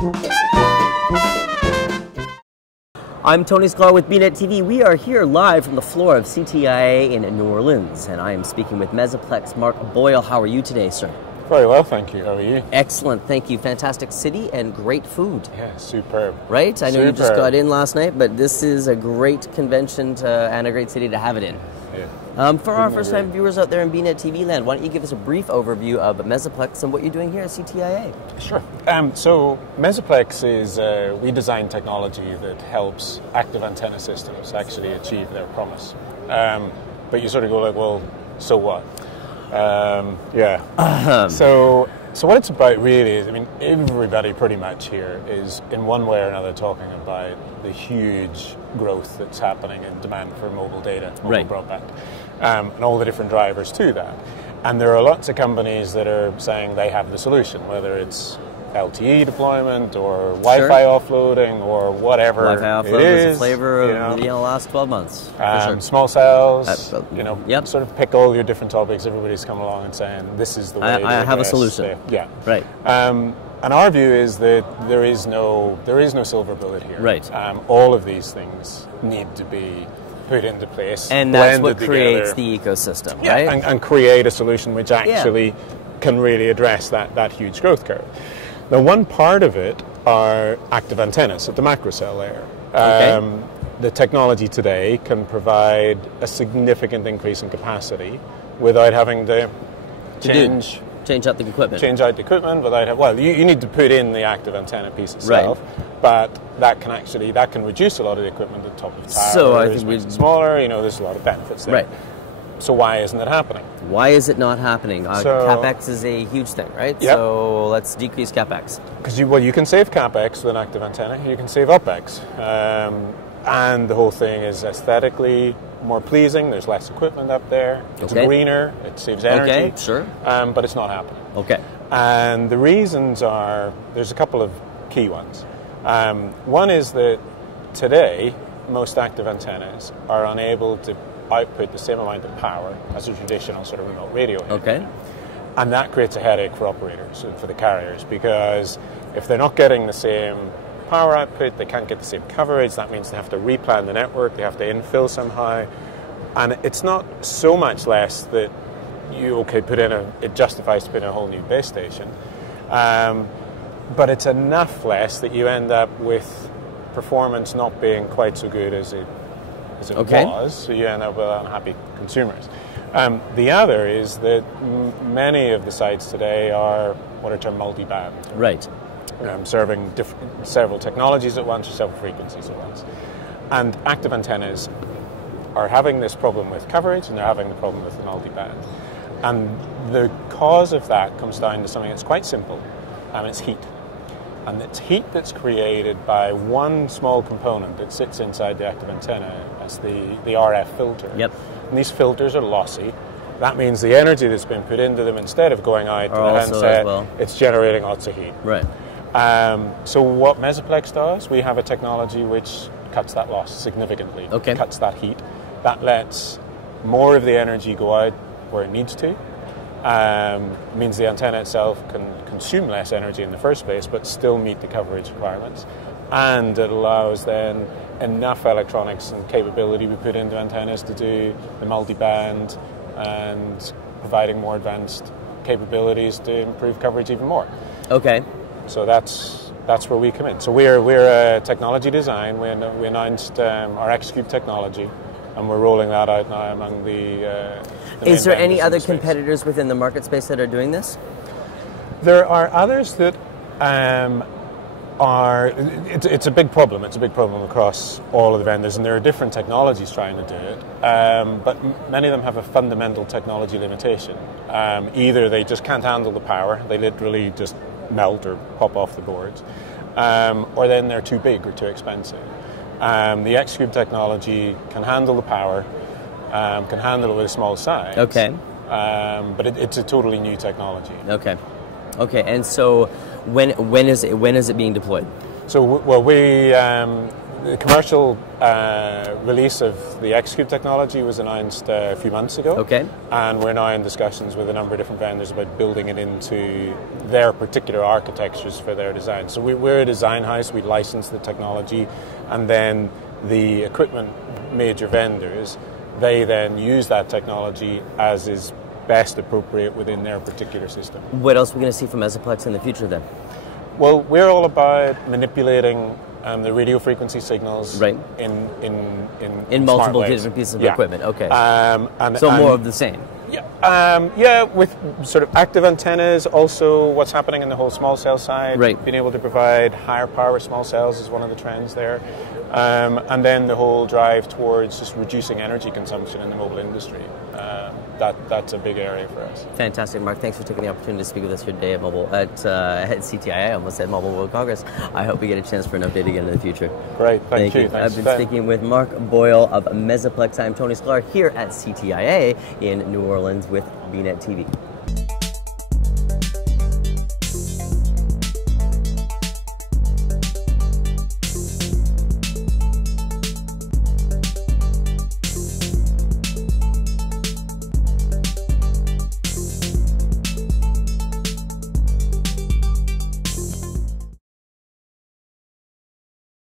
I'm Tony Sklar with bnetTV. We are here live from the floor of CTIA in New Orleans, and I am speaking with Mesaplexx Mark Bole. How are you today, sir? Very well, thank you. How are you? Excellent, thank you. Fantastic city and great food. Yeah, superb. Right? I know you just got in last night, but this is a great convention and a great city to have it in. Yeah. For our first-time viewers out there in bnetTV land, why don't you give us a brief overview of Mesaplexx and what you're doing here at CTIA? Sure. So Mesaplexx is, we design technology that helps active antenna systems actually achieve their promise. But you sort of go like, well, so what? So what it's about really is, I mean, everybody pretty much here is in one way or another talking about the huge growth that's happening in demand for mobile data, mobile broadband, and all the different drivers to that. And there are lots of companies that are saying they have the solution, whether it's LTE deployment or Wi-Fi offloading or whatever Wi-Fi offload is a flavor of the last 12 months. Small cells, sort of pick all your different topics. Everybody's come along and saying this is the way. I have a solution. Right. And our view is that there is no silver bullet here. Right. All of these things need to be put into place, and that's what creates the ecosystem, right? And create a solution which actually can really address that huge growth curve. Now, one part of it are active antennas at the macro cell layer. The technology today can provide a significant increase in capacity without having to change out the equipment. Change out the equipment without you need to put in the active antenna piece itself, but that can reduce a lot of the equipment at the top of towers. So I think it's smaller. There's a lot of benefits there. Right. So why isn't it happening? Why is it not happening? CapEx is a huge thing, right? Yep. So let's decrease CapEx. Because you can save CapEx with an active antenna. You can save OpEx. And the whole thing is aesthetically more pleasing. There's less equipment up there. It's greener. It saves energy. But it's not happening. Okay. And the reasons are, there's a couple of key ones. One is that today, most active antennas are unable to output the same amount of power as a traditional sort of remote radio head. And that creates a headache for operators and for the carriers, because if they're not getting the same power output, they can't get the same coverage. That means they have to replan the network, they have to infill somehow. And it's not so much less that it justifies to put in a whole new base station. But it's enough less that you end up with performance not being quite so good as it was, so you end up with unhappy consumers. The other is that many of the sites today are what are termed multi-band. Right. Serving several technologies at once or several frequencies at once. And active antennas are having this problem with coverage, and they're having the problem with the multi-band. And the cause of that comes down to something that's quite simple, and it's heat. And it's heat that's created by one small component that sits inside the active antenna as the RF filter. Yep. And these filters are lossy. That means the energy that's been put into them, instead of going out to the handset, it's generating lots of heat. Right. So what Mesaplexx does, we have a technology which cuts that loss significantly, cuts that heat. That lets more of the energy go out where it needs to. Means the antenna itself can consume less energy in the first place, but still meet the coverage requirements. And it allows then enough electronics and capability we put into antennas to do the multi-band and providing more advanced capabilities to improve coverage even more. Okay. So that's where we come in. So we're a technology design. We announced our X-Cube technology, and we're rolling that out now among the Is there any other competitors within the market space that are doing this? There are others that it's a big problem. It's a big problem across all of the vendors, and there are different technologies trying to do it. But many of them have a fundamental technology limitation. Either they just can't handle the power, they literally just melt or pop off the boards, or then they're too big or too expensive. The X-Cube technology can handle the power, can handle it with a small size. But it's a totally new technology. And so when is it being deployed? So the commercial release of the X-Cube technology was announced a few months ago. Okay. And we're now in discussions with a number of different vendors about building it into their particular architectures for their design. So we're a design house, we license the technology, and then the equipment major vendors, they then use that technology as is best appropriate within their particular system. What else are we going to see from Mesaplexx in the future then? Well, we're all about manipulating the radio frequency signals right. in multiple smart different pieces of yeah. equipment. Okay. And more of the same. Yeah, with sort of active antennas, also what's happening in the whole small cell side, right. being able to provide higher power small cells is one of the trends there. And then the whole drive towards just reducing energy consumption in the mobile industry. That's a big area for us. Fantastic, Mark. Thanks for taking the opportunity to speak with us here today at CTIA. I almost said Mobile World Congress. I hope we get a chance for an update again in the future. Great, thank you. I've been speaking with Mark Bole of Mesaplexx. I'm Tony Sklar here at CTIA in New Orleans with bnetTV.